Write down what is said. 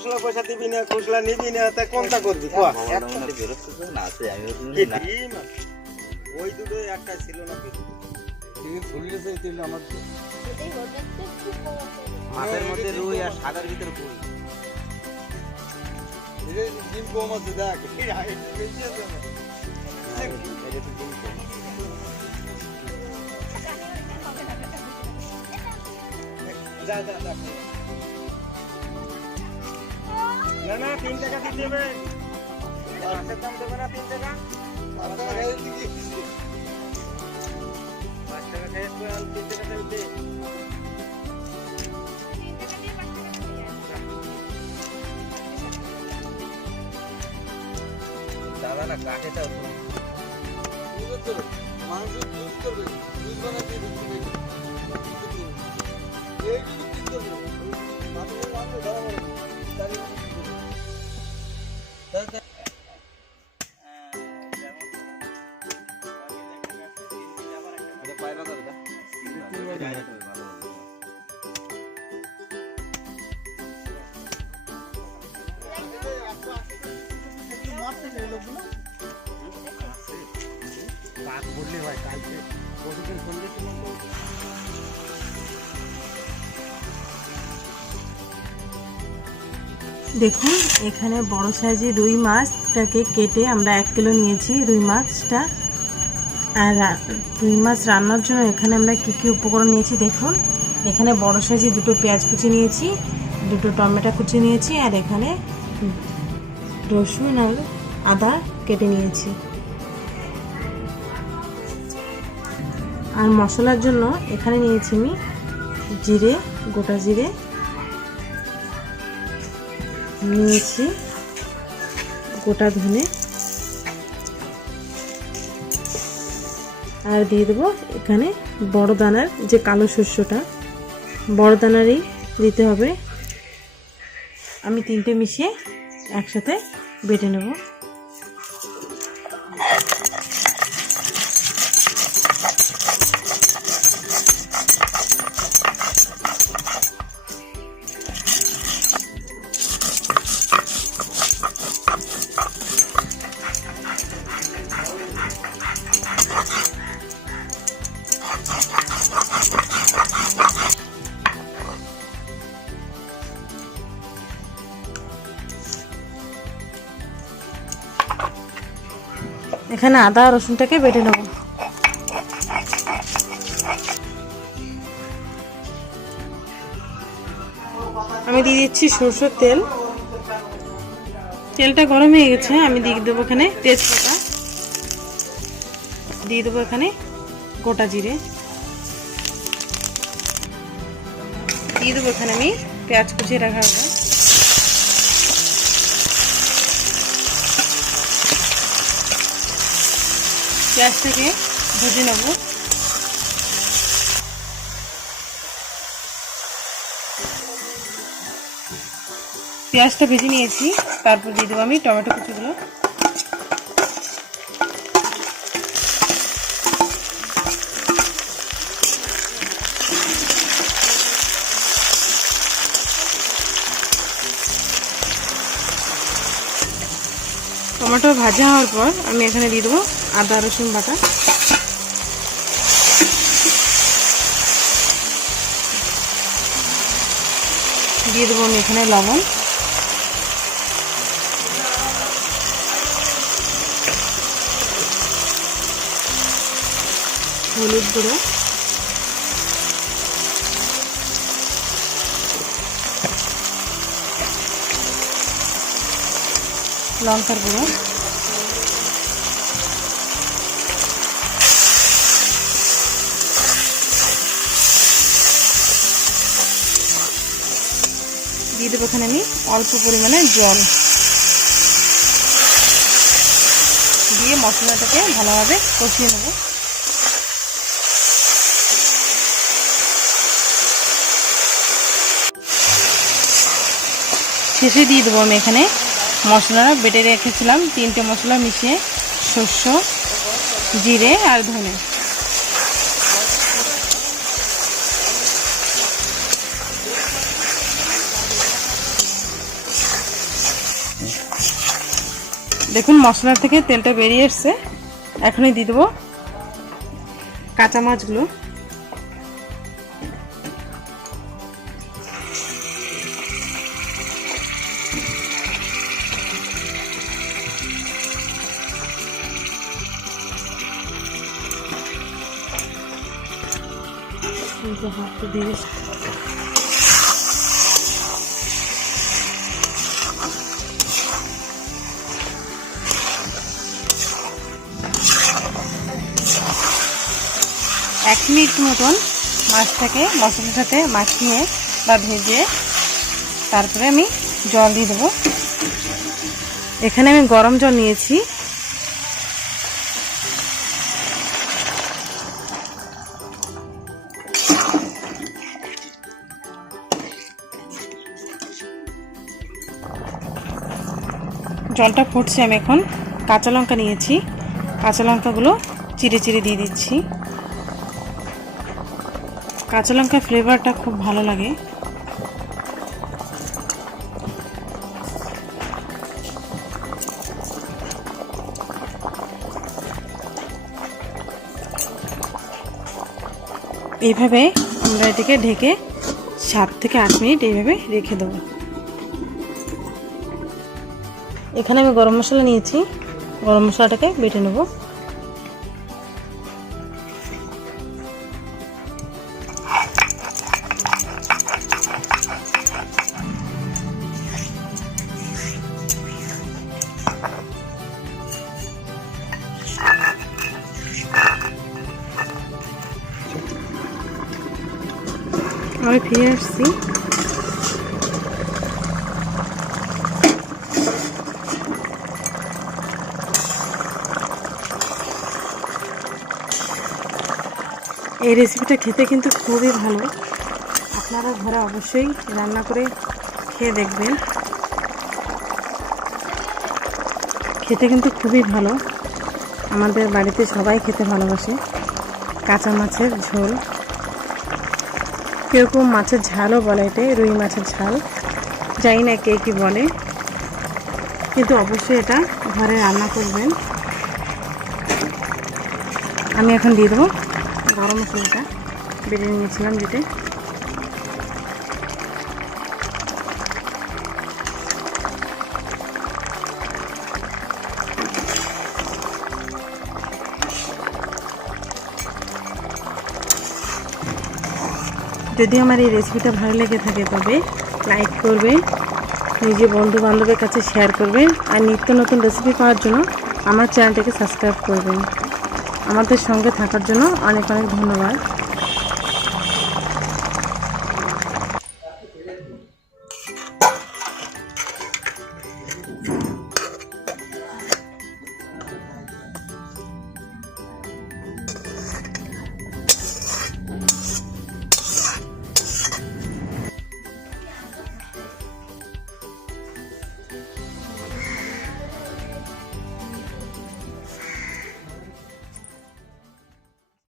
খুচলা পয়সা দিবি না, খুচলা নিবি না, তা কোনটা করবি? ওই দুটো একটা ছিল না, মাছের মধ্যে রুই আর সাদার ভিতরে কই ডিম কম আছে, দেখ বেশি আছে না। যা যা যা, না না 3 টাকা দিতে হবে, মাছের দাম দেবে না 3 টাকা, 5 টাকা খাই দিবি, 5 টাকা খাই 3 টাকা দিতে। দাদা না কাঠেটা মানুষ ইউজ করবে, ইউজ বানাতে দেখুন এখানে বড় সাইজের রুই মাছটাকে কেটে আমরা 1 কিলো নিয়েছি রুই মাছটা। আর রুই মাছ রান্নার জন্য এখানে আমরা কী কী উপকরণ নিয়েছি দেখুন। এখানে বড় সাইজের 2টো পেঁয়াজ কুচি নিয়েছি, 2টো টমেটো কুচি নিয়েছি, আর এখানে রসুন আর আদা কেটে নিয়েছি। আর মশলার জন্য এখানে নিয়েছি আমি জিরে, গোটা জিরে নিয়েছি, গোটা ধনে, আর দিয়ে দেবো এখানে বড় দানার যে কালো শস্যটা, বড় দানারই দিতে হবে। আমি 3টে মিশিয়ে একসাথে বেটে নেব। এখানে আদা রসুনটাকে বেটে নেব। আমি দিয়ে দিচ্ছি সরষের তেল। তেলটা গরম হয়ে গেছে, আমি দিয়ে দেবো এখানে তেজপাতা, দিয়ে দেবো এখানে গোটা জিরে, দিয়ে দেবো এখানে আমি পেঁয়াজ কুচিয়ে রাখা। পেঁয়াজটাকে ভেজে নেব। পেঁয়াজটা ভেজে নিয়েছি, তারপর দিয়ে দেবো আমি টমেটো কুচিগুলো। টমেটো ভাজা হওয়ার পর আমি এখানে দিয়ে দেবো আদা রসুন বাটা, দিয়ে দেবো আমি এখানে লবণ, হলুদ গুঁড়ো, লঙ্কার গুঁড়ো, দিয়ে দেবো এখানে আমি অল্প পরিমাণে জল দিয়ে মশলাটাকে ভালোভাবে কষিয়ে নেব। শেষে দিয়ে দেবো আমি এখানে মশলা বেটে রেখেছিলাম, 3টে মশলা মিশিয়ে শস্য, জিরে আর ধনে। দেখুন মশলা থেকে তেলটা বেরিয়ে এসছে। এখনই দিয়ে দেবো কাঁচা মাছগুলো। হাত দিয়ে 1 মিনিট মতন মাছটাকে মশলার সাথে মাখিয়ে বা ভেজে তারপরে আমি জল দিয়ে দেবো। এখানে আমি গরম জল নিয়েছি। জলটা ফুটছে, আমি এখন কাঁচা লঙ্কা নিয়েছি। কাঁচা লঙ্কাগুলো চিড়ে চিড়ে দিয়ে দিচ্ছি। কাঁচা লঙ্কার ফ্লেভারটা খুব ভালো লাগে। এইভাবে আমরা এটাকে ঢেকে 7 থেকে 8 মিনিট এইভাবে রেখে দেবো। এখানে আমি গরম মশলা নিয়েছি, গরম মশলাটাকে বেটে নেব। আমি ফিরে আসছি। এই রেসিপিটা খেতে কিন্তু খুবই ভালো। আপনারা ঘরে অবশ্যই রান্না করে খেয়ে দেখবেন। খেতে কিন্তু খুবই ভালো। আমাদের বাড়িতে সবাই খেতে ভালোবাসে কাঁচা মাছের ঝোল। কেউ কেউ মাছের ঝালও বলে, এটা রুই মাছের ঝাল, জানি না কে কী বলে, কিন্তু অবশ্যই এটা ঘরে রান্না করবেন। আমি এখন দিয়ে দেবো গরম মশলাটা বেটে নিয়েছিলাম যেটা। যদি আমার এই রেসিপিটা ভালো লেগে থাকে তবে লাইক করবেন, নিজে বন্ধু বান্ধবের কাছে শেয়ার করবেন, আর নিত্য নতুন রেসিপি পাওয়ার জন্য আমার চ্যানেলটাকে সাবস্ক্রাইব করবেন। আমাদের সঙ্গে থাকার জন্য অনেক অনেক ধন্যবাদ।